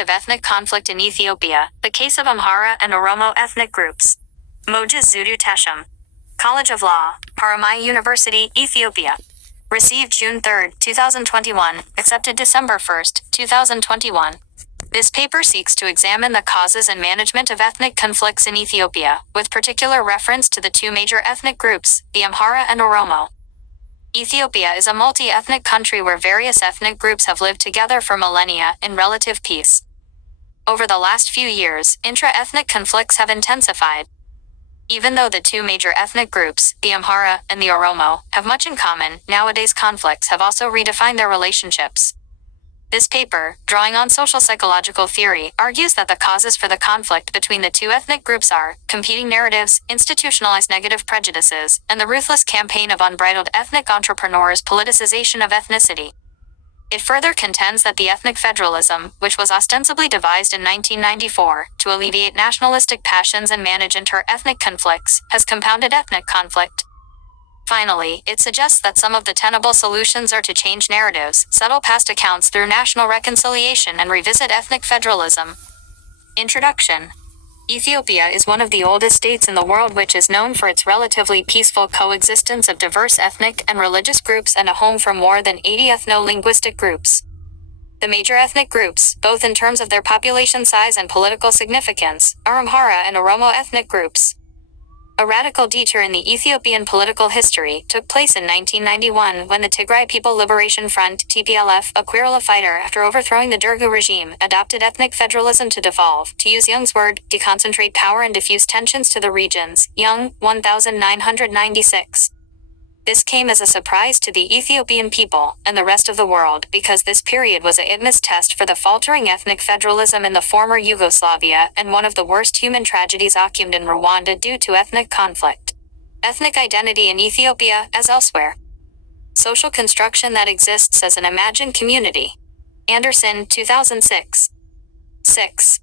of ethnic conflict in Ethiopia, the case of Amhara and Oromo ethnic groups. Moges Zewiddu Teshome. College of Law, Haramaya University, Ethiopia. Received June 3, 2021, accepted December 1, 2021. This paper seeks to examine the causes and management of ethnic conflicts in Ethiopia, with particular reference to the two major ethnic groups, the Amhara and Oromo. Ethiopia is a multi-ethnic country where various ethnic groups have lived together for millennia in relative peace. Over the last few years, intra-ethnic conflicts have intensified. Even though the two major ethnic groups, the Amhara and the Oromo, have much in common, nowadays conflicts have also redefined their relationships. This paper, drawing on social psychological theory, argues that the causes for the conflict between the two ethnic groups are competing narratives, institutionalized negative prejudices, and the ruthless campaign of unbridled ethnic entrepreneurs' politicization of ethnicity. It further contends that the ethnic federalism, which was ostensibly devised in 1994 to alleviate nationalistic passions and manage inter-ethnic conflicts, has compounded ethnic conflict. Finally, it suggests that some of the tenable solutions are to change narratives, settle past accounts through national reconciliation, and revisit ethnic federalism. Introduction. Ethiopia is one of the oldest states in the world, which is known for its relatively peaceful coexistence of diverse ethnic and religious groups and a home for more than 80 ethno-linguistic groups. The major ethnic groups, both in terms of their population size and political significance, are Amhara and Oromo ethnic groups. A radical detour in the Ethiopian political history took place in 1991 when the Tigray People Liberation Front (TPLF), a guerrilla fighter after overthrowing the Derg regime, adopted ethnic federalism to devolve, to use Young's word, deconcentrate power and diffuse tensions to the regions. Young, 1996. This came as a surprise to the Ethiopian people and the rest of the world, because this period was a litmus test for the faltering ethnic federalism in the former Yugoslavia and one of the worst human tragedies occurred in Rwanda due to ethnic conflict. Ethnic identity in Ethiopia, as elsewhere. Social construction that exists as an imagined community. Anderson, 2006. 6.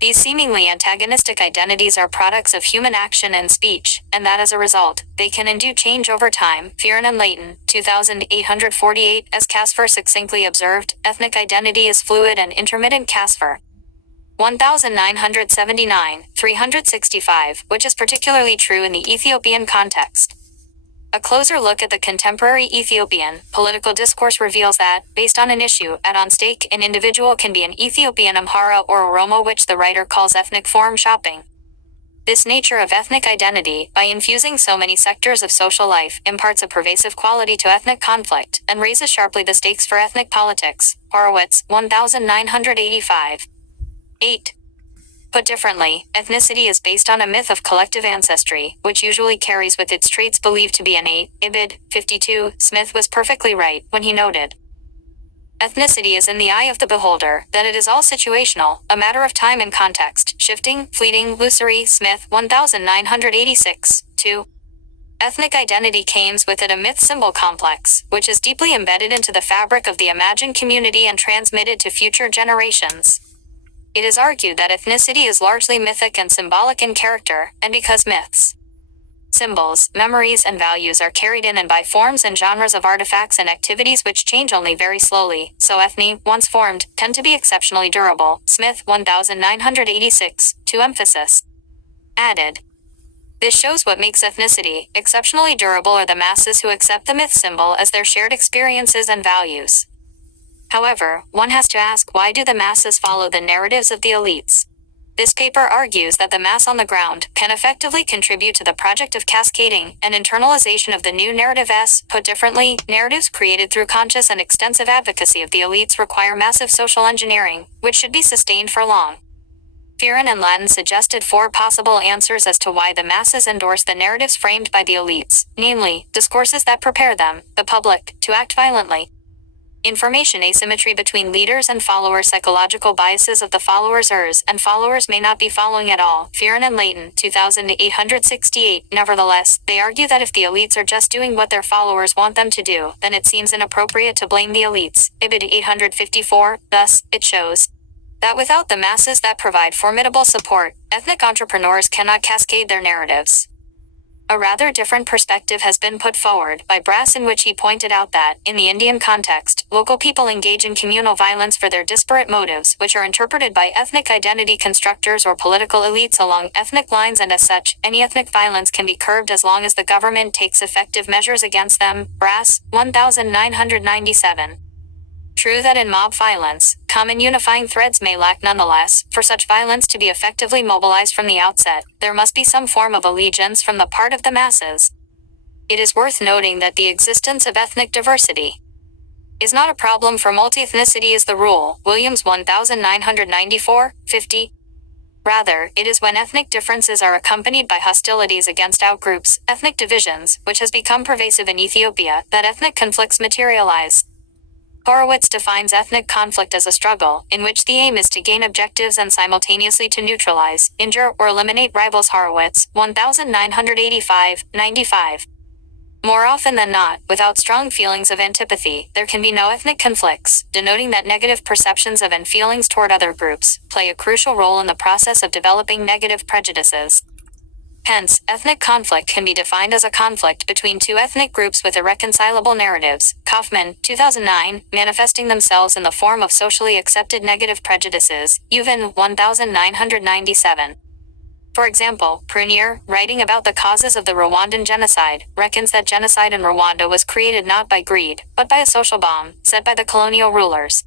These seemingly antagonistic identities are products of human action and speech, and that as a result, they can and do change over time. Fearon and Leighton, 2848. As Casfer succinctly observed, ethnic identity is fluid and intermittent. Casfer. 1979, 365, which is particularly true in the Ethiopian context. A closer look at the contemporary Ethiopian political discourse reveals that, based on an issue on stake, an individual can be an Ethiopian Amhara or Oromo, which the writer calls ethnic forum shopping. This nature of ethnic identity, by infusing so many sectors of social life, imparts a pervasive quality to ethnic conflict, and raises sharply the stakes for ethnic politics. Horowitz, 1985. 8. Put differently, ethnicity is based on a myth of collective ancestry, which usually carries with its traits believed to be innate. Ibid, 52. Smith was perfectly right when he noted, ethnicity is in the eye of the beholder, that it is all situational, a matter of time and context, shifting, fleeting, illusory. Smith, 1986. 2. Ethnic identity comes with it a myth-symbol complex, which is deeply embedded into the fabric of the imagined community and transmitted to future generations. It is argued that ethnicity is largely mythic and symbolic in character, and because myths, symbols, memories, and values are carried in and by forms and genres of artifacts and activities which change only very slowly, so ethne, once formed, tend to be exceptionally durable. Smith, 1986, to emphasis. Added. This shows what makes ethnicity exceptionally durable are the masses who accept the myth symbol as their shared experiences and values. However, one has to ask, why do the masses follow the narratives of the elites? This paper argues that the mass on the ground can effectively contribute to the project of cascading and internalization of the new narrative. Put differently, narratives created through conscious and extensive advocacy of the elites require massive social engineering, which should be sustained for long. Fearon and Latin suggested 4 possible answers as to why the masses endorse the narratives framed by the elites, namely, discourses that prepare them, the public, to act violently. Information asymmetry between leaders and followers, psychological biases of the followers and followers may not be following at all. Fearon and Leighton, 2868. Nevertheless, they argue that if the elites are just doing what their followers want them to do, then it seems inappropriate to blame the elites. Ibid 854. Thus, it shows that without the masses that provide formidable support, ethnic entrepreneurs cannot cascade their narratives. A rather different perspective has been put forward by Brass, in which he pointed out that, in the Indian context, local people engage in communal violence for their disparate motives, which are interpreted by ethnic identity constructors or political elites along ethnic lines, and as such, any ethnic violence can be curbed as long as the government takes effective measures against them. Brass, 1997. True that in mob violence, common unifying threads may lack nonetheless. For such violence to be effectively mobilized from the outset, there must be some form of allegiance from the part of the masses. It is worth noting that the existence of ethnic diversity is not a problem, for multi-ethnicity is the rule. Williams 1994, 50. Rather, it is when ethnic differences are accompanied by hostilities against outgroups, ethnic divisions, which has become pervasive in Ethiopia, that ethnic conflicts materialize. Horowitz defines ethnic conflict as a struggle, in which the aim is to gain objectives and simultaneously to neutralize, injure, or eliminate rivals. Horowitz, 1985, 95. More often than not, without strong feelings of antipathy, there can be no ethnic conflicts, denoting that negative perceptions of and feelings toward other groups play a crucial role in the process of developing negative prejudices. Hence, ethnic conflict can be defined as a conflict between two ethnic groups with irreconcilable narratives. Kaufman, 2009, manifesting themselves in the form of socially accepted negative prejudices. Uven, 1997. For example, Prunier, writing about the causes of the Rwandan genocide, reckons that genocide in Rwanda was created not by greed, but by a social bomb, set by the colonial rulers,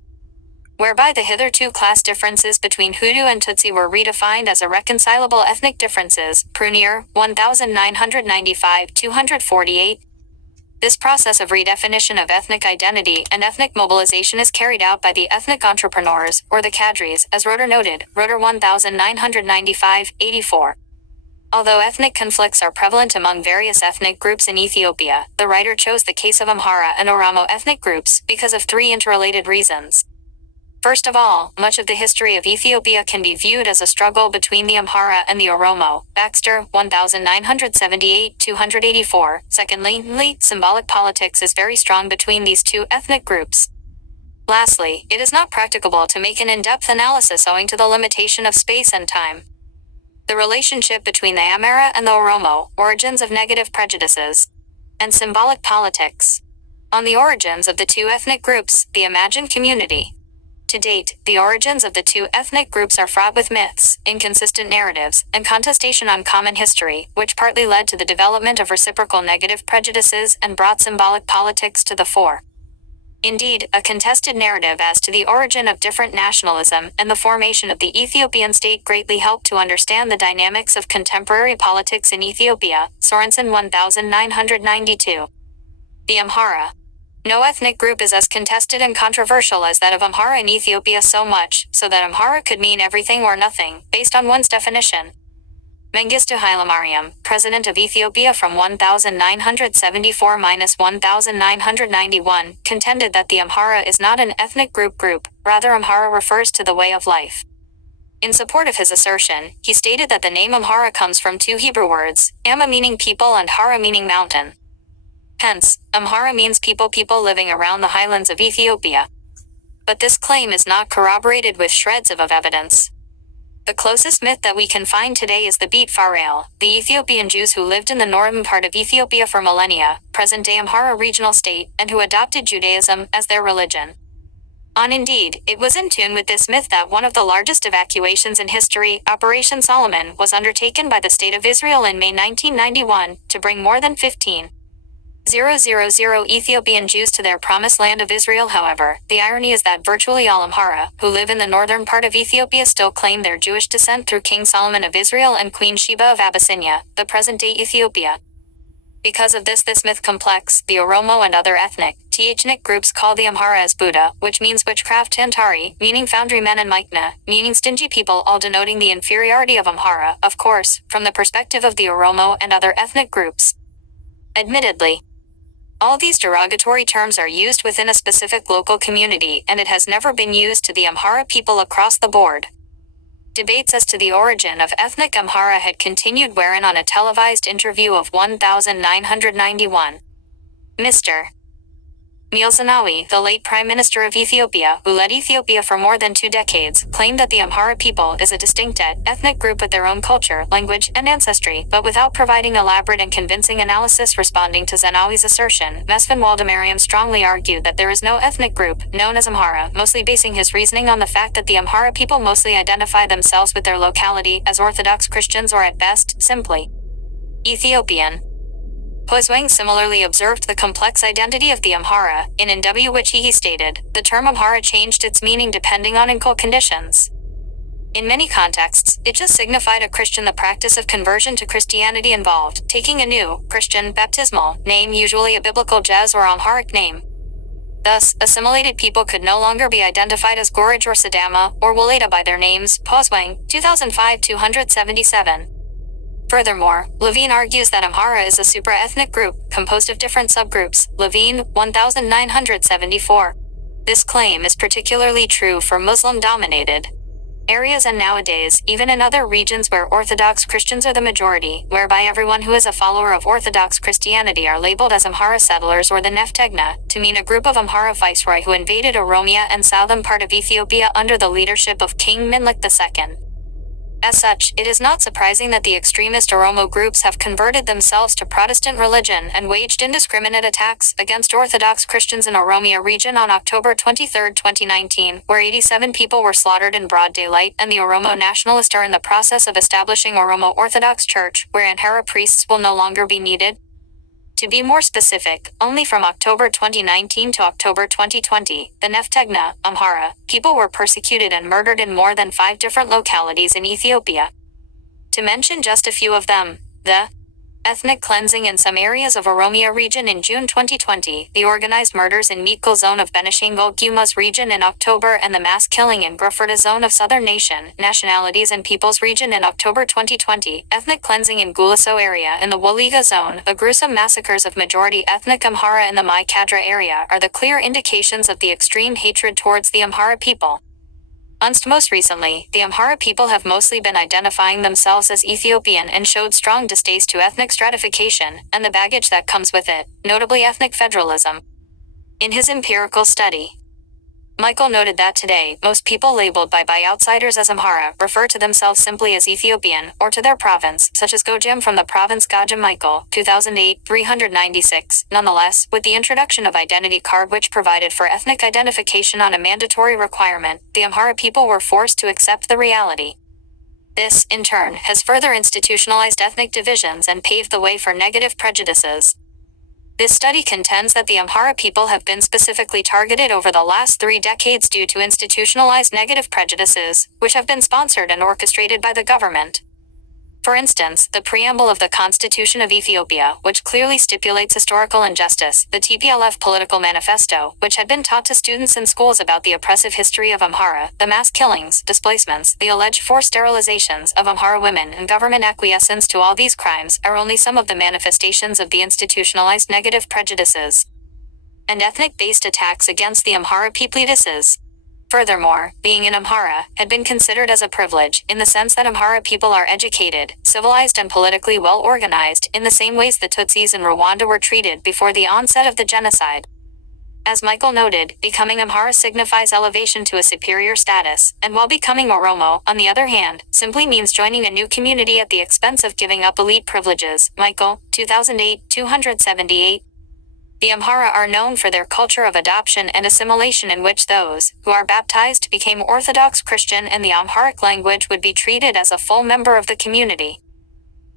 whereby the hitherto class differences between Hutu and Tutsi were redefined as irreconcilable ethnic differences. Prunier, 1995, 248. This process of redefinition of ethnic identity and ethnic mobilization is carried out by the ethnic entrepreneurs, or the cadres, as Roeder noted, Roeder 1995, 84. Although ethnic conflicts are prevalent among various ethnic groups in Ethiopia, the writer chose the case of Amhara and Oromo ethnic groups because of three interrelated reasons. First of all, much of the history of Ethiopia can be viewed as a struggle between the Amhara and the Oromo. Baxter, 1978, 284. Secondly, symbolic politics is very strong between these two ethnic groups. Lastly, it is not practicable to make an in-depth analysis owing to the limitation of space and time. The relationship between the Amhara and the Oromo, origins of negative prejudices, and symbolic politics. On the origins of the two ethnic groups, the imagined community. To date, the origins of the two ethnic groups are fraught with myths, inconsistent narratives, and contestation on common history, which partly led to the development of reciprocal negative prejudices and brought symbolic politics to the fore. Indeed, a contested narrative as to the origin of different nationalism and the formation of the Ethiopian state greatly helped to understand the dynamics of contemporary politics in Ethiopia. Sorensen 1992. The Amhara. No ethnic group is as contested and controversial as that of Amhara in Ethiopia, so much so that Amhara could mean everything or nothing, based on one's definition. Mengistu Hailemariam, president of Ethiopia from 1974–1991, contended that the Amhara is not an ethnic group, rather Amhara refers to the way of life. In support of his assertion, he stated that the name Amhara comes from two Hebrew words, Amma meaning people and Hara meaning mountain. Hence, Amhara means people living around the highlands of Ethiopia. But this claim is not corroborated with shreds of evidence. The closest myth that we can find today is the Beit Farail, the Ethiopian Jews who lived in the northern part of Ethiopia for millennia, present-day Amhara regional state, and who adopted Judaism as their religion. Indeed, it was in tune with this myth that one of the largest evacuations in history, Operation Solomon, was undertaken by the State of Israel in May 1991, to bring more than 15,000 Ethiopian Jews to their promised land of Israel. However, the irony is that virtually all Amhara, who live in the northern part of Ethiopia, still claim their Jewish descent through King Solomon of Israel and Queen Sheba of Abyssinia, the present-day Ethiopia. Because of this myth complex, the Oromo and other ethnic groups call the Amhara as Buddha, which means witchcraft, Tantari, meaning foundry men, and Maikna, meaning stingy people, all denoting the inferiority of Amhara, of course, from the perspective of the Oromo and other ethnic groups. Admittedly, all these derogatory terms are used within a specific local community, and it has never been used to the Amhara people across the board. Debates as to the origin of ethnic Amhara had continued, wherein on a televised interview of 1991, Mr. Meles Zenawi, the late Prime Minister of Ethiopia, who led Ethiopia for more than 2 decades, claimed that the Amhara people is a distinct ethnic group with their own culture, language, and ancestry, but without providing elaborate and convincing analysis. Responding to Zenawi's assertion, Mesfin Waldemariam strongly argued that there is no ethnic group known as Amhara, mostly basing his reasoning on the fact that the Amhara people mostly identify themselves with their locality as Orthodox Christians or at best, simply Ethiopian. Poswang similarly observed the complex identity of the Amhara, in NW which he stated, the term Amhara changed its meaning depending on local conditions. In many contexts, it just signified a Christian. The practice of conversion to Christianity involved taking a new, Christian, baptismal name, usually a biblical Jez or Amharic name. Thus, assimilated people could no longer be identified as Goraj or Sidama, or Waleda by their names. Poswang, 2005 277. Furthermore, Levine argues that Amhara is a supra-ethnic group, composed of different subgroups. Levine, 1974. This claim is particularly true for Muslim-dominated areas and nowadays, even in other regions where Orthodox Christians are the majority, whereby everyone who is a follower of Orthodox Christianity are labeled as Amhara settlers or the Neftegna, to mean a group of Amhara viceroy who invaded Oromia and southern part of Ethiopia under the leadership of King Minlik II. As such, it is not surprising that the extremist Oromo groups have converted themselves to Protestant religion and waged indiscriminate attacks against Orthodox Christians in Oromia region on October 23, 2019, where 87 people were slaughtered in broad daylight, and the Oromo nationalists are in the process of establishing Oromo Orthodox Church, where Amhara priests will no longer be needed. To be more specific, only from October 2019 to October 2020, the Neftegna, Amhara, people were persecuted and murdered in more than 5 different localities in Ethiopia. To mention just a few of them, the ethnic cleansing in some areas of Oromia region in June 2020, the organized murders in Mikil zone of Benishangul Gumuz region in October, and the mass killing in Grufurda zone of Southern Nation, Nationalities and Peoples region in October 2020, ethnic cleansing in Gulaso area in the Waliga zone, the gruesome massacres of majority ethnic Amhara in the Mai Kadra area are the clear indications of the extreme hatred towards the Amhara people. Most recently, the Amhara people have mostly been identifying themselves as Ethiopian and showed strong distaste to ethnic stratification and the baggage that comes with it, notably ethnic federalism. In his empirical study, Michael noted that today, most people labeled by outsiders as Amhara refer to themselves simply as Ethiopian, or to their province, such as Gojam from the province Gajam. Michael, 2008, 396. Nonetheless, with the introduction of identity card which provided for ethnic identification on a mandatory requirement, the Amhara people were forced to accept the reality. This, in turn, has further institutionalized ethnic divisions and paved the way for negative prejudices. This study contends that the Amhara people have been specifically targeted over the last 3 decades due to institutionalized negative prejudices, which have been sponsored and orchestrated by the government. For instance, the preamble of the Constitution of Ethiopia, which clearly stipulates historical injustice, the TPLF political manifesto, which had been taught to students in schools about the oppressive history of Amhara, the mass killings, displacements, the alleged forced sterilizations of Amhara women, and government acquiescence to all these crimes, are only some of the manifestations of the institutionalized negative prejudices and ethnic-based attacks against the Amhara people. Furthermore, being an Amhara had been considered as a privilege, in the sense that Amhara people are educated, civilized and politically well organized, in the same ways the Tutsis in Rwanda were treated before the onset of the genocide. As Michael noted, becoming Amhara signifies elevation to a superior status, and while becoming Oromo, on the other hand, simply means joining a new community at the expense of giving up elite privileges. Michael, 2008, 278. The Amhara are known for their culture of adoption and assimilation, in which those who are baptized became Orthodox Christian and the Amharic language would be treated as a full member of the community.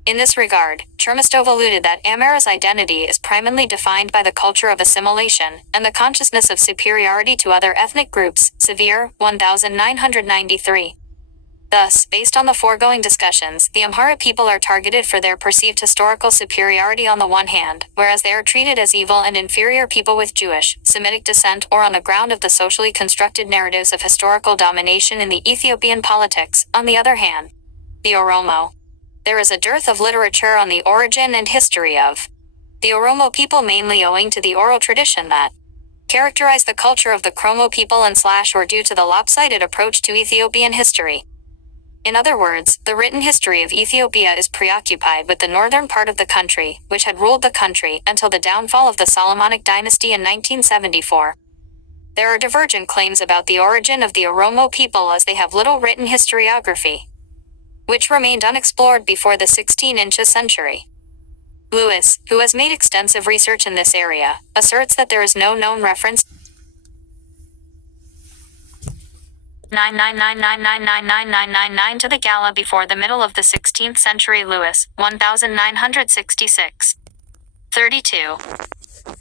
In this regard, Chermistov alluded that Amhara's identity is primarily defined by the culture of assimilation and the consciousness of superiority to other ethnic groups. Severe, 1993. Thus, based on the foregoing discussions, the Amhara people are targeted for their perceived historical superiority on the one hand, whereas they are treated as evil and inferior people with Jewish, Semitic descent, or on the ground of the socially constructed narratives of historical domination in the Ethiopian politics, on the other hand. The Oromo. There is a dearth of literature on the origin and history of the Oromo people, mainly owing to the oral tradition that characterized the culture of the Kromo people and/or due to the lopsided approach to Ethiopian history. In other words, the written history of Ethiopia is preoccupied with the northern part of the country, which had ruled the country until the downfall of the Solomonic dynasty in 1974. There are divergent claims about the origin of the Oromo people, as they have little written historiography, which remained unexplored before the 16th century. Lewis, who has made extensive research in this area, asserts that there is no known reference 999999999 to the Gala before the middle of the 16th century. Lewis, 1966. 32.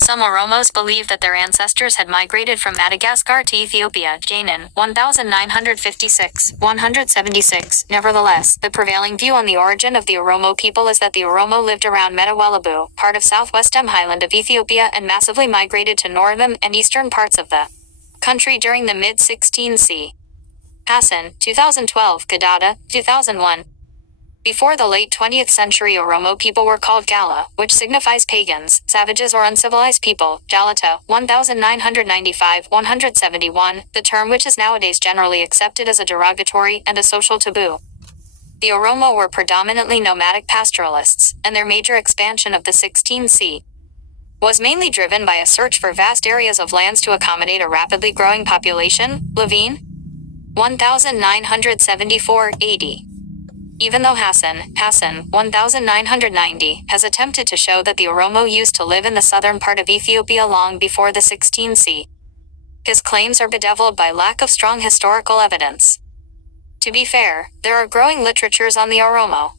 Some Oromos believe that their ancestors had migrated from Madagascar to Ethiopia. Jainin, 1956, 176. Nevertheless, the prevailing view on the origin of the Oromo people is that the Oromo lived around Metawalabu, part of southwest highland of Ethiopia, and massively migrated to northern and eastern parts of the country during the mid-16th. Hassan, 2012. Gadada, 2001. Before the late 20th century, Oromo people were called Gala, which signifies pagans, savages, or uncivilized people. Jalata, 1995-171, the term which is nowadays generally accepted as a derogatory and a social taboo. The Oromo were predominantly nomadic pastoralists, and their major expansion of the 16th was mainly driven by a search for vast areas of lands to accommodate a rapidly growing population. Levine, 1974 AD. Even though Hassan, 1990, has attempted to show that the Oromo used to live in the southern part of Ethiopia long before the 16th, his claims are bedeviled by lack of strong historical evidence. To be fair, there are growing literatures on the Oromo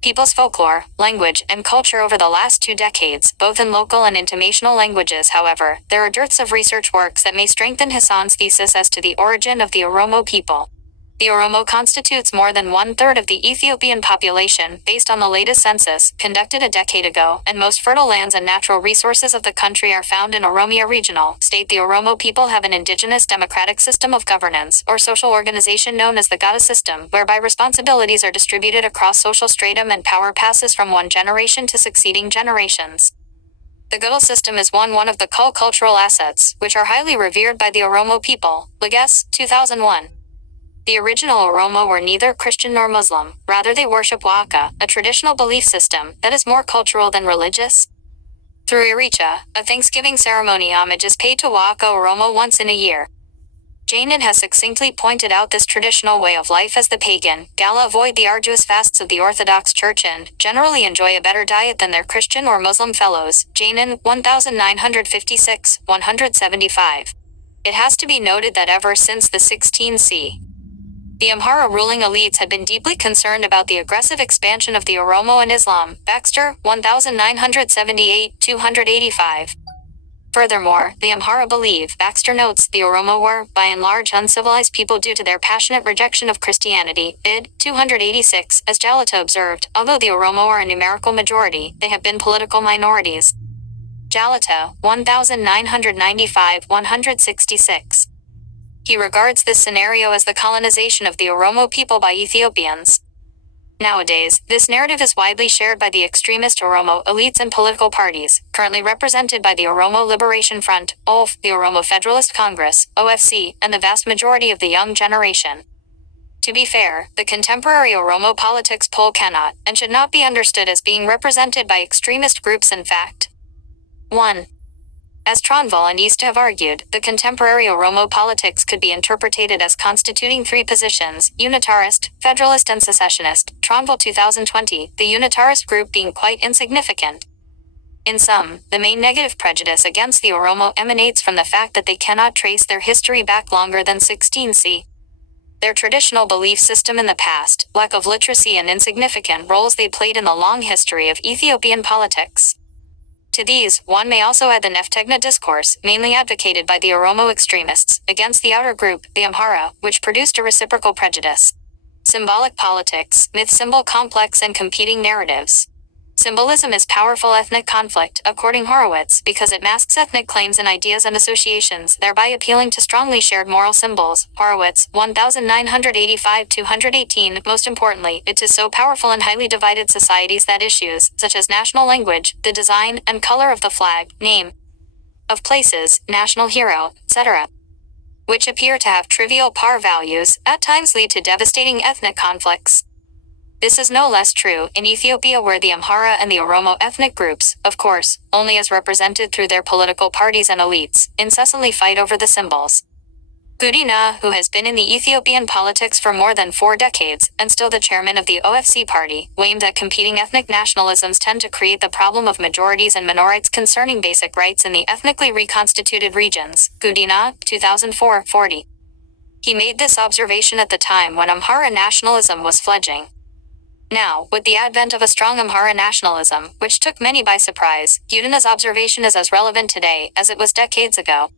people's folklore, language, and culture over the last 2 decades, both in local and intimational languages. However, there are dearths of research works that may strengthen Hassan's thesis as to the origin of the Oromo people. The Oromo constitutes more than 1/3 of the Ethiopian population, based on the latest census, conducted a decade ago, and most fertile lands and natural resources of the country are found in Oromia Regional State. The Oromo people have an indigenous democratic system of governance, or social organization known as the Gada system, whereby responsibilities are distributed across social stratum and power passes from one generation to succeeding generations. The Gada system is one of the cultural assets, which are highly revered by the Oromo people. Leges, 2001. The original Oromo were neither Christian nor Muslim, rather they worship Waka, a traditional belief system that is more cultural than religious. Through Iricha, a Thanksgiving ceremony, homage is paid to Waka Oromo once in a year. Jainin has succinctly pointed out this traditional way of life as the pagan Gala avoid the arduous fasts of the Orthodox Church and generally enjoy a better diet than their Christian or Muslim fellows. Jainin, 1956, 175. It has to be noted that ever since the 16th, the Amhara ruling elites had been deeply concerned about the aggressive expansion of the Oromo and Islam. Baxter, 1978, 285. Furthermore, the Amhara believe, Baxter notes, the Oromo were, by and large, uncivilized people due to their passionate rejection of Christianity. Id. 286, as Jalata observed, although the Oromo are a numerical majority, they have been political minorities. Jalata, 1995, 166. He regards this scenario as the colonization of the Oromo people by Ethiopians. Nowadays, this narrative is widely shared by the extremist Oromo elites and political parties, currently represented by the Oromo Liberation Front, OLF, the Oromo Federalist Congress, OFC, and the vast majority of the young generation. To be fair, the contemporary Oromo politics poll cannot, and should not be understood as being represented by extremist groups. In fact, 1. As Tronval and East have argued, the contemporary Oromo politics could be interpreted as constituting 3 positions: unitarist, federalist, and secessionist. Tronval 2020, the unitarist group being quite insignificant. In sum, the main negative prejudice against the Oromo emanates from the fact that they cannot trace their history back longer than 16th. Their traditional belief system in the past, lack of literacy, and insignificant roles they played in the long history of Ethiopian politics. To these, one may also add the Neftegna discourse, mainly advocated by the Oromo extremists, against the outer group, the Amhara, which produced a reciprocal prejudice. Symbolic politics, myth-symbol complex, and competing narratives. Symbolism is powerful ethnic conflict, according Horowitz, because it masks ethnic claims and ideas and associations, thereby appealing to strongly shared moral symbols. Horowitz, 1985-218. Most importantly, it is so powerful in highly divided societies that issues, such as national language, the design and color of the flag, name of places, national hero, etc., which appear to have trivial par values, at times lead to devastating ethnic conflicts. This is no less true in Ethiopia, where the Amhara and the Oromo ethnic groups, of course, only as represented through their political parties and elites, incessantly fight over the symbols. Budina, who has been in the Ethiopian politics for more than 4 decades, and still the chairman of the OFC party, claimed that competing ethnic nationalisms tend to create the problem of majorities and minorities concerning basic rights in the ethnically reconstituted regions. Budina, 2004-40. He made this observation at the time when Amhara nationalism was fledgling. Now, with the advent of a strong Amhara nationalism, which took many by surprise, Budina's observation is as relevant today as it was decades ago.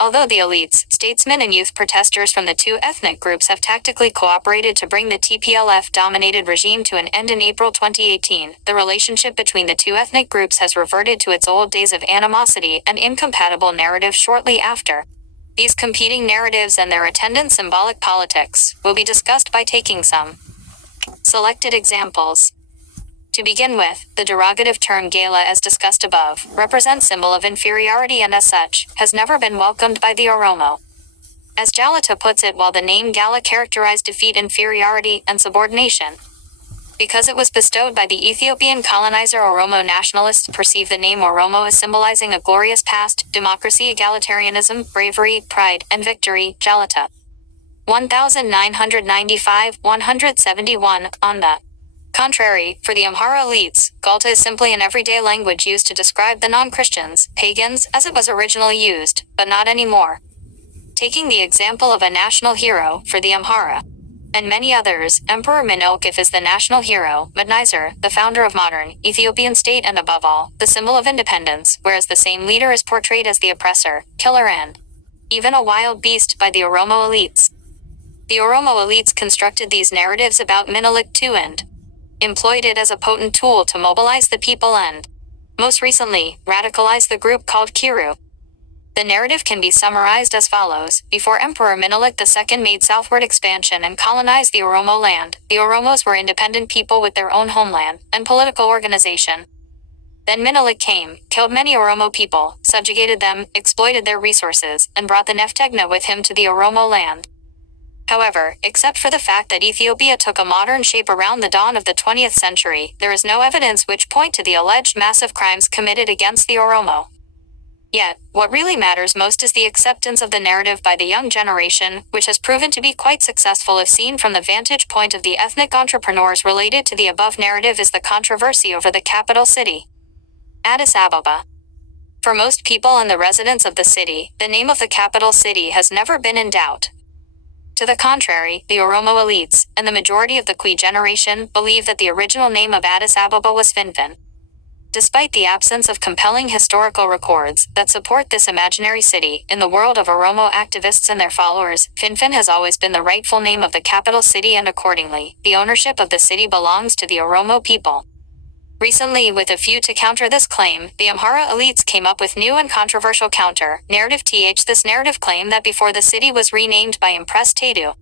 Although the elites, statesmen and youth protesters from the two ethnic groups have tactically cooperated to bring the TPLF-dominated regime to an end in April 2018, the relationship between the two ethnic groups has reverted to its old days of animosity and incompatible narrative shortly after. These competing narratives and their attendant symbolic politics will be discussed by taking some selected examples. To begin with, the derogative term Gala, as discussed above, represents symbol of inferiority and as such, has never been welcomed by the Oromo. As Jalata puts it, while the name Gala characterized defeat, inferiority, and subordination, because it was bestowed by the Ethiopian colonizer, Oromo nationalists perceive the name Oromo as symbolizing a glorious past, democracy, egalitarianism, bravery, pride, and victory. Jalata 1995-171. On the contrary, for the Amhara elites, Galta is simply an everyday language used to describe the non-Christians, pagans, as it was originally used, but not anymore. Taking the example of a national hero, for the Amhara and many others, Emperor Minilkif is the national hero, Mednizer, the founder of modern Ethiopian state and above all, the symbol of independence, whereas the same leader is portrayed as the oppressor, killer and even a wild beast by the Oromo elites. The Oromo elites constructed these narratives about Minilik too and employed it as a potent tool to mobilize the people and, most recently, radicalize the group called Kiru. The narrative can be summarized as follows. Before Emperor Minilik II made southward expansion and colonized the Oromo land, the Oromos were independent people with their own homeland and political organization. Then Minilik came, killed many Oromo people, subjugated them, exploited their resources, and brought the Neftegna with him to the Oromo land. However, except for the fact that Ethiopia took a modern shape around the dawn of the 20th century, there is no evidence which point to the alleged massive crimes committed against the Oromo. Yet, what really matters most is the acceptance of the narrative by the young generation, which has proven to be quite successful if seen from the vantage point of the ethnic entrepreneurs related to the above narrative is the controversy over the capital city, Addis Ababa. For most people and the residents of the city, the name of the capital city has never been in doubt. To the contrary, the Oromo elites, and the majority of the Kwi generation, believe that the original name of Addis Ababa was Finfin. Despite the absence of compelling historical records that support this imaginary city, in the world of Oromo activists and their followers, Finfin has always been the rightful name of the capital city, and accordingly, the ownership of the city belongs to the Oromo people. Recently, with a view to counter this claim, the Amhara elites came up with new and controversial counter-narrative. This narrative claimed that before the city was renamed by Impress Tedu,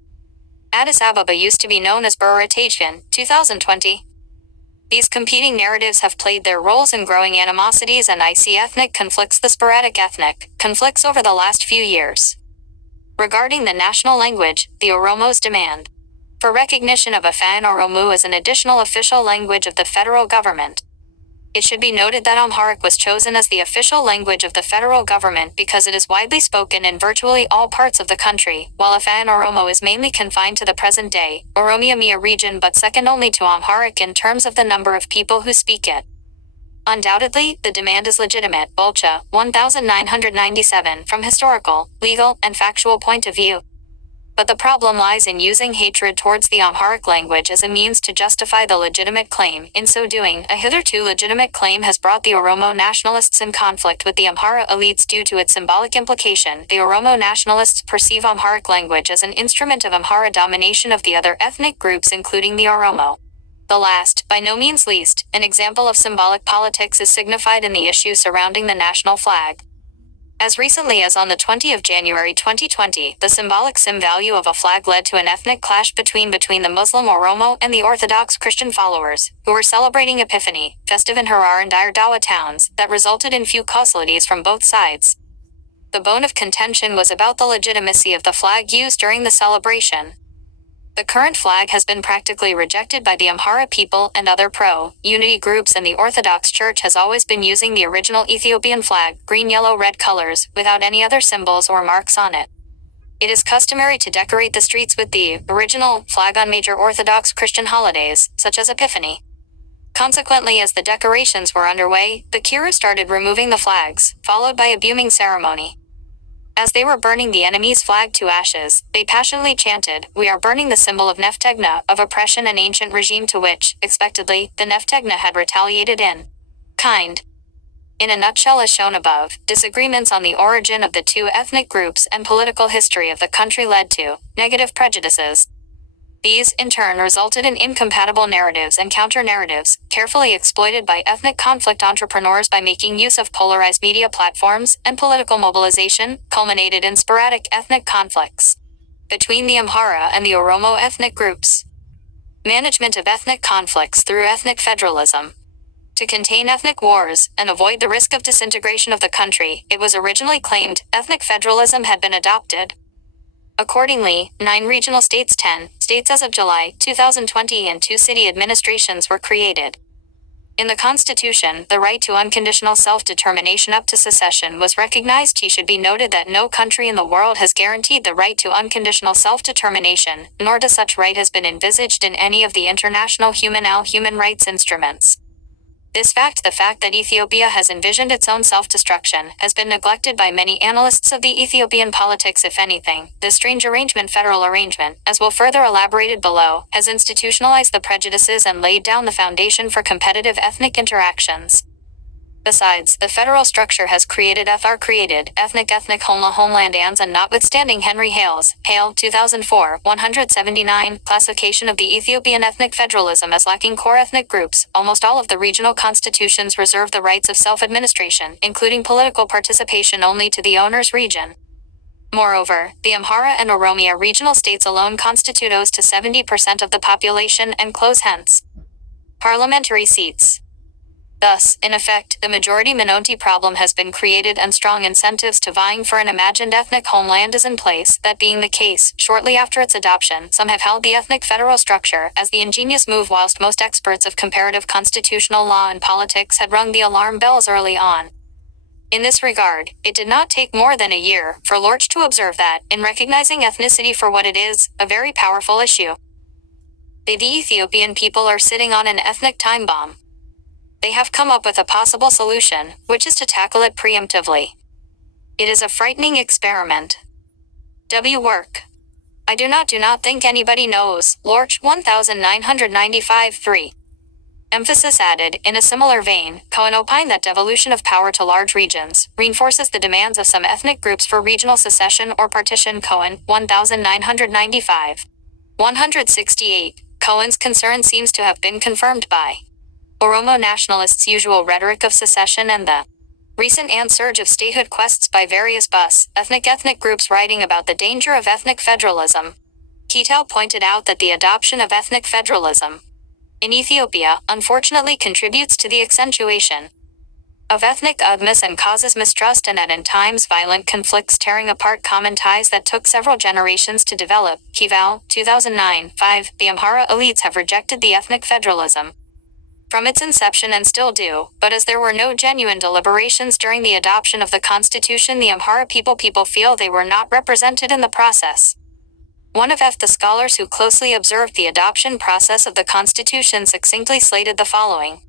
Addis Ababa used to be known as Burra Tejfin, 2020. These competing narratives have played their roles in growing animosities and icy ethnic conflicts, the sporadic ethnic conflicts over the last few years. Regarding the national language, the Oromos demand for recognition of Afan Oromo as an additional official language of the federal government. It should be noted that Amharic was chosen as the official language of the federal government because it is widely spoken in virtually all parts of the country, while Afan Oromo is mainly confined to the present-day Oromia region, but second only to Amharic in terms of the number of people who speak it. Undoubtedly, the demand is legitimate. Bolcha, 1997, from historical, legal, and factual point of view. But the problem lies in using hatred towards the Amharic language as a means to justify the legitimate claim. In so doing, a hitherto legitimate claim has brought the Oromo nationalists in conflict with the Amhara elites due to its symbolic implication. The Oromo nationalists perceive Amharic language as an instrument of Amhara domination of the other ethnic groups, including the Oromo. The last, by no means least, an example of symbolic politics is signified in the issue surrounding the national flag. As recently as on the 20th of January 2020, the symbolic SIM value of a flag led to an ethnic clash between the Muslim Oromo and the Orthodox Christian followers, who were celebrating Epiphany, festive in Harar and Dire Dawa towns, that resulted in few casualties from both sides. The bone of contention was about the legitimacy of the flag used during the celebration. The current flag has been practically rejected by the Amhara people and other pro-unity groups, and the Orthodox Church has always been using the original Ethiopian flag, green, yellow, red colors, without any other symbols or marks on it. It is customary to decorate the streets with the original flag on major Orthodox Christian holidays, such as Epiphany. Consequently, as the decorations were underway, the Kira started removing the flags, followed by a bumming ceremony. As they were burning the enemy's flag to ashes, they passionately chanted, "We are burning the symbol of Neftegna, of oppression and ancient regime to which, expectedly, the Neftegna had retaliated in kind." In a nutshell, as shown above, disagreements on the origin of the two ethnic groups and political history of the country led to negative prejudices. These, in turn, resulted in incompatible narratives and counter-narratives, carefully exploited by ethnic conflict entrepreneurs by making use of polarized media platforms and political mobilization, culminated in sporadic ethnic conflicts between the Amhara and the Oromo ethnic groups. Management of ethnic conflicts through ethnic federalism. To contain ethnic wars and avoid the risk of disintegration of the country, it was originally claimed ethnic federalism had been adopted. Accordingly, 9 regional states, 10 states as of July 2020, and 2 city administrations were created. In the Constitution, the right to unconditional self-determination up to secession was recognized. It should be noted that no country in the world has guaranteed the right to unconditional self-determination, nor does such right has been envisaged in any of the international human rights instruments. This fact, the fact that Ethiopia has envisioned its own self-destruction, has been neglected by many analysts of the Ethiopian politics. If anything, this strange arrangement, federal arrangement, as will further elaborated below, has institutionalized the prejudices and laid down the foundation for competitive ethnic interactions. Besides, the federal structure has created ethnic homelands, and notwithstanding Henry Hale 2004, 179, classification of the Ethiopian ethnic federalism as lacking core ethnic groups, almost all of the regional constitutions reserve the rights of self-administration, including political participation, only to the owner's region. Moreover, the Amhara and Oromia regional states alone constitute close to 70% of the population and close hence parliamentary seats. Thus, in effect, the majority minority problem has been created, and strong incentives to vying for an imagined ethnic homeland is in place. That being the case, shortly after its adoption, some have held the ethnic federal structure as the ingenious move, whilst most experts of comparative constitutional law and politics had rung the alarm bells early on. In this regard, it did not take more than a year for Lorch to observe that, in recognizing ethnicity for what it is, a very powerful issue, the Ethiopian people are sitting on an ethnic time bomb. They have come up with a possible solution, which is to tackle it preemptively. It is a frightening experiment. Work. I do not think anybody knows. Lorch 1995-3. Emphasis added. In a similar vein, Cohen opined that devolution of power to large regions reinforces the demands of some ethnic groups for regional secession or partition. Cohen 1995. 168. Cohen's concern seems to have been confirmed by Oromo nationalists' usual rhetoric of secession and the recent surge of statehood quests by various ethnic groups writing about the danger of ethnic federalism. Kitao pointed out that the adoption of ethnic federalism in Ethiopia, unfortunately, contributes to the accentuation of ethnic ugmas and causes mistrust and at times violent conflicts, tearing apart common ties that took several generations to develop. Kivao 2009-5. The Amhara elites have rejected the ethnic federalism from its inception and still do, but as there were no genuine deliberations during the adoption of the constitution, the Amhara people feel they were not represented in the process. One of the scholars who closely observed the adoption process of the constitution succinctly slated the following: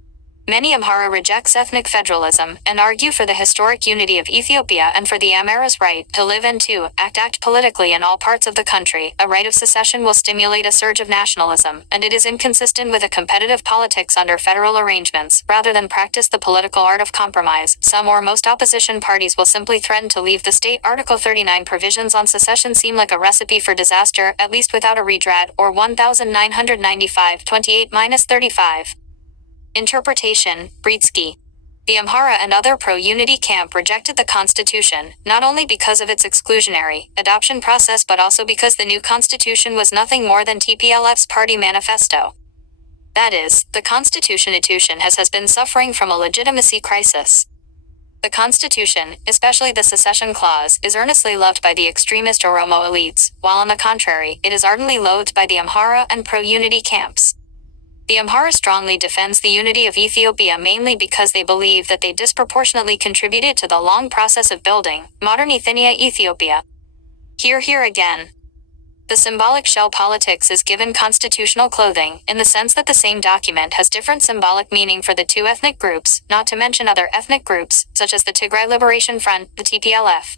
many Amhara rejects ethnic federalism and argue for the historic unity of Ethiopia and for the Amhara's right to live and to act politically in all parts of the country. A right of secession will stimulate a surge of nationalism, and it is inconsistent with a competitive politics under federal arrangements. Rather than practice the political art of compromise, some or most opposition parties will simply threaten to leave the state. Article 39 provisions on secession seem like a recipe for disaster, at least without a redrad, or 1995-28-35. Interpretation, Britsky. The Amhara and other pro-unity camp rejected the constitution, not only because of its exclusionary adoption process but also because the new constitution was nothing more than TPLF's party manifesto. That is, the constitution has been suffering from a legitimacy crisis. The Constitution, especially the secession clause, is earnestly loved by the extremist Oromo elites, while on the contrary, it is ardently loathed by the Amhara and pro-unity camps. The Amhara strongly defends the unity of Ethiopia mainly because they believe that they disproportionately contributed to the long process of building modern Ethiopia. Here again. The symbolic shell politics is given constitutional clothing, in the sense that the same document has different symbolic meaning for the two ethnic groups, not to mention other ethnic groups, such as the Tigray Liberation Front, the TPLF.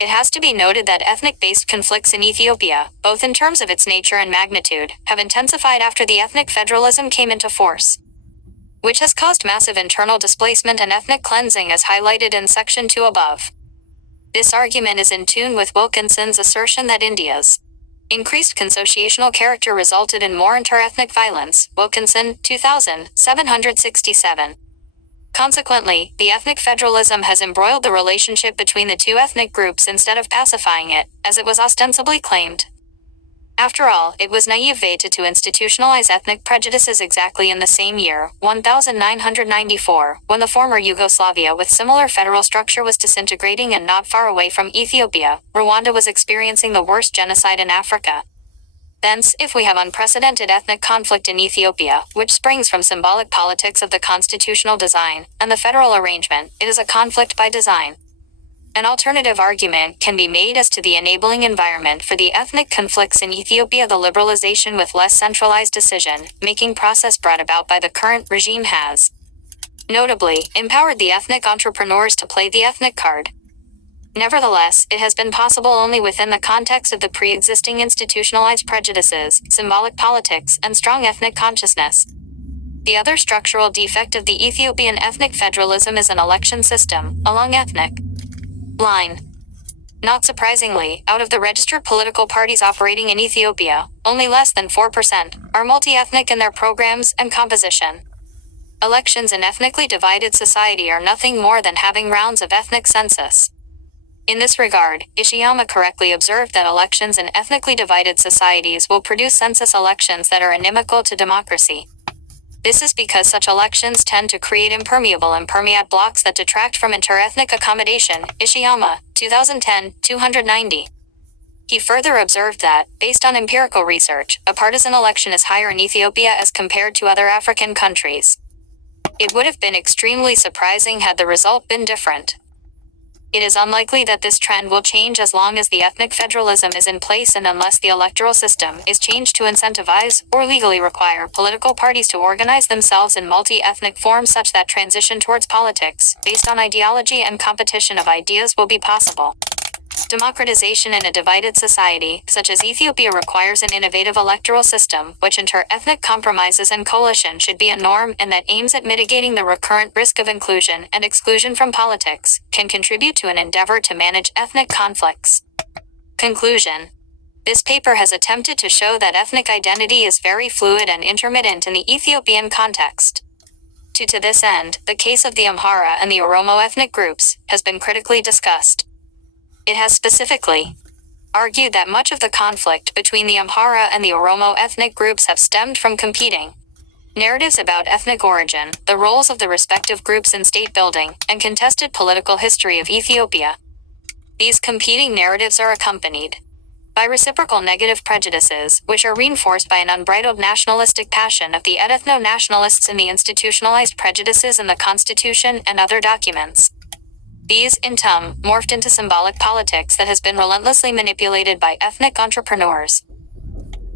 It has to be noted that ethnic-based conflicts in Ethiopia, both in terms of its nature and magnitude, have intensified after the ethnic federalism came into force, which has caused massive internal displacement and ethnic cleansing as highlighted in Section 2 above. This argument is in tune with Wilkinson's assertion that India's increased consociational character resulted in more inter-ethnic violence, Wilkinson, 2767. Consequently, the ethnic federalism has embroiled the relationship between the two ethnic groups instead of pacifying it, as it was ostensibly claimed. After all, it was naive to institutionalize ethnic prejudices exactly in the same year, 1994, when the former Yugoslavia with similar federal structure was disintegrating and not far away from Ethiopia, Rwanda was experiencing the worst genocide in Africa. Thence, if we have unprecedented ethnic conflict in Ethiopia, which springs from symbolic politics of the constitutional design, and the federal arrangement, it is a conflict by design. An alternative argument can be made as to the enabling environment for the ethnic conflicts in Ethiopia. The liberalization with less centralized decision-making process brought about by the current regime has, notably, empowered the ethnic entrepreneurs to play the ethnic card. Nevertheless, it has been possible only within the context of the pre-existing institutionalized prejudices, symbolic politics, and strong ethnic consciousness. The other structural defect of the Ethiopian ethnic federalism is an election system, along ethnic line. Not surprisingly, out of the registered political parties operating in Ethiopia, only less than 4% are multi-ethnic in their programs and composition. Elections in ethnically divided society are nothing more than having rounds of ethnic census. In this regard, Ishiyama correctly observed that elections in ethnically divided societies will produce census elections that are inimical to democracy. This is because such elections tend to create impermeable impermeate blocks that detract from inter-ethnic accommodation. Ishiyama, 2010, 290. He further observed that, based on empirical research, a partisan election is higher in Ethiopia as compared to other African countries. It would have been extremely surprising had the result been different. It is unlikely that this trend will change as long as the ethnic federalism is in place and unless the electoral system is changed to incentivize, or legally require, political parties to organize themselves in multi-ethnic forms such that transition towards politics, based on ideology and competition of ideas, will be possible. Democratization in a divided society, such as Ethiopia, requires an innovative electoral system, which inter-ethnic compromises and coalition should be a norm and that aims at mitigating the recurrent risk of inclusion and exclusion from politics, can contribute to an endeavor to manage ethnic conflicts. Conclusion. This paper has attempted to show that ethnic identity is very fluid and intermittent in the Ethiopian context. To this end, the case of the Amhara and the Oromo ethnic groups has been critically discussed. It has specifically argued that much of the conflict between the Amhara and the Oromo ethnic groups have stemmed from competing narratives about ethnic origin, the roles of the respective groups in state building, and contested political history of Ethiopia. These competing narratives are accompanied by reciprocal negative prejudices, which are reinforced by an unbridled nationalistic passion of the ethno-nationalists in the institutionalized prejudices in the Constitution and other documents. These, in turn, morphed into symbolic politics that has been relentlessly manipulated by ethnic entrepreneurs.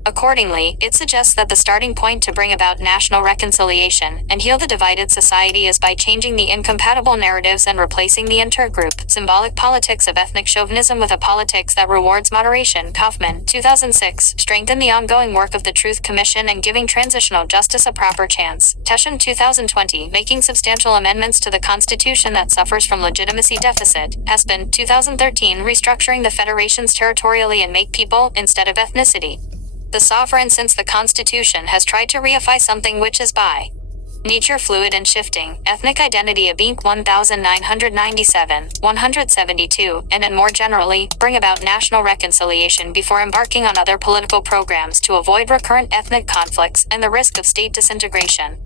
Accordingly, it suggests that the starting point to bring about national reconciliation and heal the divided society is by changing the incompatible narratives and replacing the intergroup, symbolic politics of ethnic chauvinism with a politics that rewards moderation. Kaufman, 2006, strengthen the ongoing work of the Truth Commission and giving transitional justice a proper chance. Teshome, 2020, making substantial amendments to the Constitution that suffers from legitimacy deficit. Hespen, 2013, restructuring the federations territorially and make people, instead of ethnicity, the sovereign, since the Constitution has tried to reify something which is by nature fluid and shifting. Ethnic Identity of Inc. 1997, 172, and more generally, bring about national reconciliation before embarking on other political programs to avoid recurrent ethnic conflicts and the risk of state disintegration.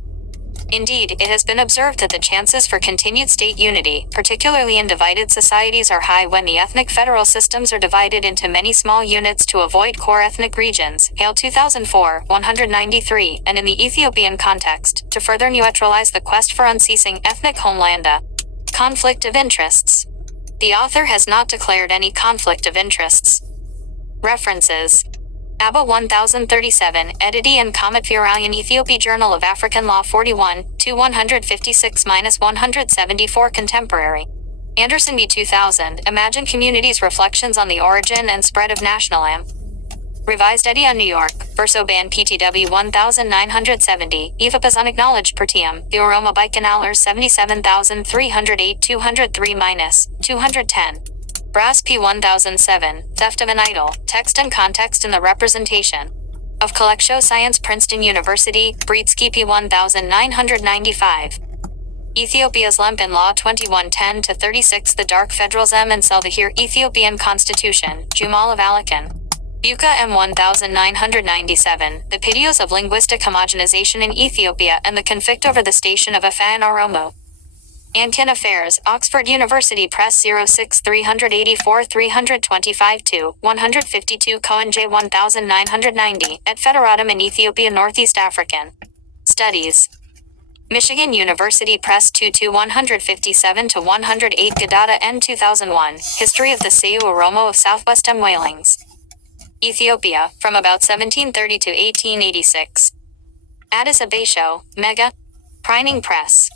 Indeed, it has been observed that the chances for continued state unity, particularly in divided societies, are high when the ethnic federal systems are divided into many small units to avoid core ethnic regions, Hale 2004, 193, and in the Ethiopian context, to further neutralize the quest for unceasing ethnic homeland. Conflict of interests. The author has not declared any conflict of interests. References: ABBA 1037, Edity and Comet Viralian Ethiopia Journal of African Law 41, 156-174 Contemporary. Anderson B. 2000, Imagine Communities Reflections on the Origin and Spread of Nationalism. Revised Edition, New York, Verso Ban PTW 1970, Ethiopis Unacknowledged Per Tiem, the Oromo Bicanalers 77,308-203-210. Brass P 1007, Theft of an Idol, Text and Context in the Representation of Collectio Science Princeton University, Breedsky P 1995. Ethiopia's Lemp in Law 2110-36 The Dark Federalism and Selvahir Ethiopian Constitution, Jumal of Alakan. Buka M 1997, The Pidios of Linguistic Homogenization in Ethiopia and the Conflict over the Station of Afa and Oromo. Ankin Affairs, Oxford University Press 06 384-325-2, 152 Cohen J 1990, et Federatum in Ethiopia Northeast African Studies. Michigan University Press 22 157-108 Gadada N 2001, History of the Seyu Oromo of Southwest Mwalings. Ethiopia, from about 1730 to 1886. Addis Abasho, Mega. Prining Press.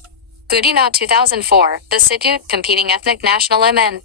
Gudina 2004, The Situte, Competing Ethnic Nationalism and